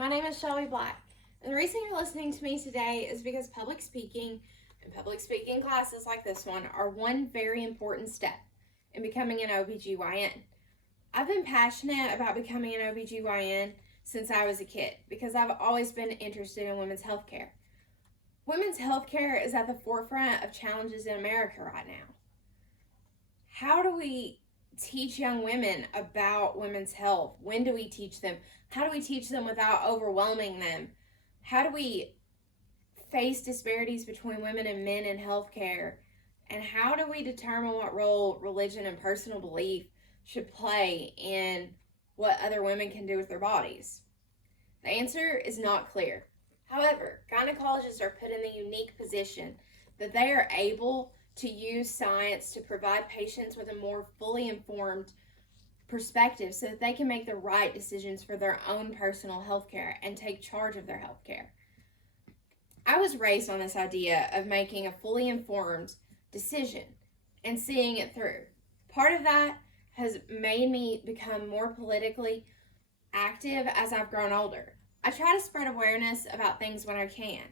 My name is Shelby Black, and the reason you're listening to me today is because public speaking and public speaking classes like this one are one very important step in becoming an OBGYN. I've been passionate about becoming an OBGYN since I was a kid because I've always been interested in women's health care. Women's health care is at the forefront of challenges in America right now. How do we teach young women about women's health? When do we teach them? How do we teach them without overwhelming them? How do we face disparities between women and men in healthcare? And how do we determine what role religion and personal belief should play in what other women can do with their bodies? The answer is not clear. However, gynecologists are put in the unique position that they are able to use science to provide patients with a more fully informed perspective so that they can make the right decisions for their own personal health care and take charge of their health care. I was raised on this idea of making a fully informed decision and seeing it through. Part of that has made me become more politically active as I've grown older. I try to spread awareness about things when I can.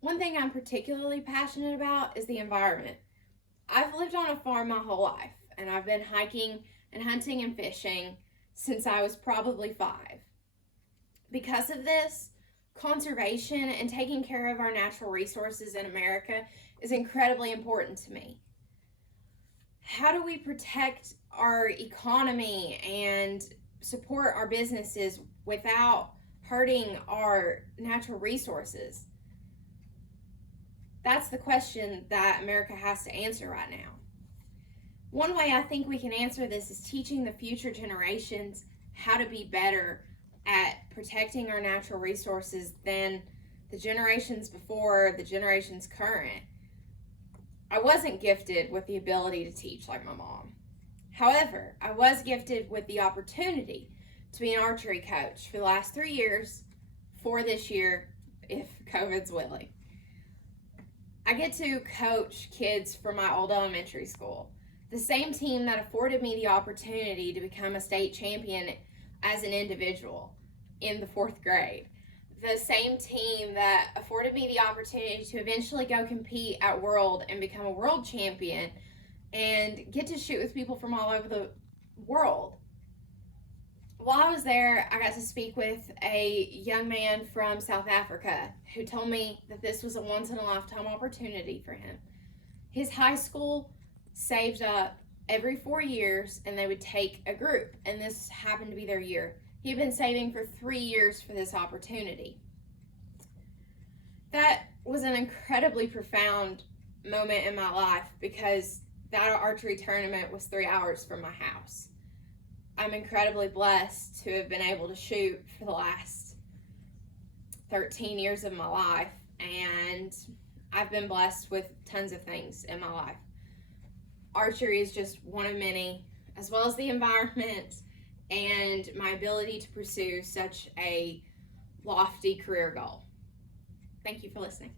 One thing I'm particularly passionate about is the environment. I've lived on a farm my whole life, and I've been hiking and hunting and fishing since I was probably 5. Because of this, conservation and taking care of our natural resources in America is incredibly important to me. How do we protect our economy and support our businesses without hurting our natural resources? That's the question that America has to answer right now. One way I think we can answer this is teaching the future generations how to be better at protecting our natural resources than the generations before, the generations current. I wasn't gifted with the ability to teach like my mom. However, I was gifted with the opportunity to be an archery coach for the last 3 years, for this year, if COVID's willing. I get to coach kids from my old elementary school, the same team that afforded me the opportunity to become a state champion as an individual in the 4th grade. The same team that afforded me the opportunity to eventually go compete at World and become a world champion and get to shoot with people from all over the world. While I was there, I got to speak with a young man from South Africa who told me that this was a once-in-a-lifetime opportunity for him. His high school saved up every 4 years and they would take a group, and this happened to be their year. He had been saving for 3 years for this opportunity. That was an incredibly profound moment in my life because that archery tournament was 3 hours from my house. I'm incredibly blessed to have been able to shoot for the last 13 years of my life, and I've been blessed with tons of things in my life. Archery is just one of many, as well as the environment and my ability to pursue such a lofty career goal. Thank you for listening.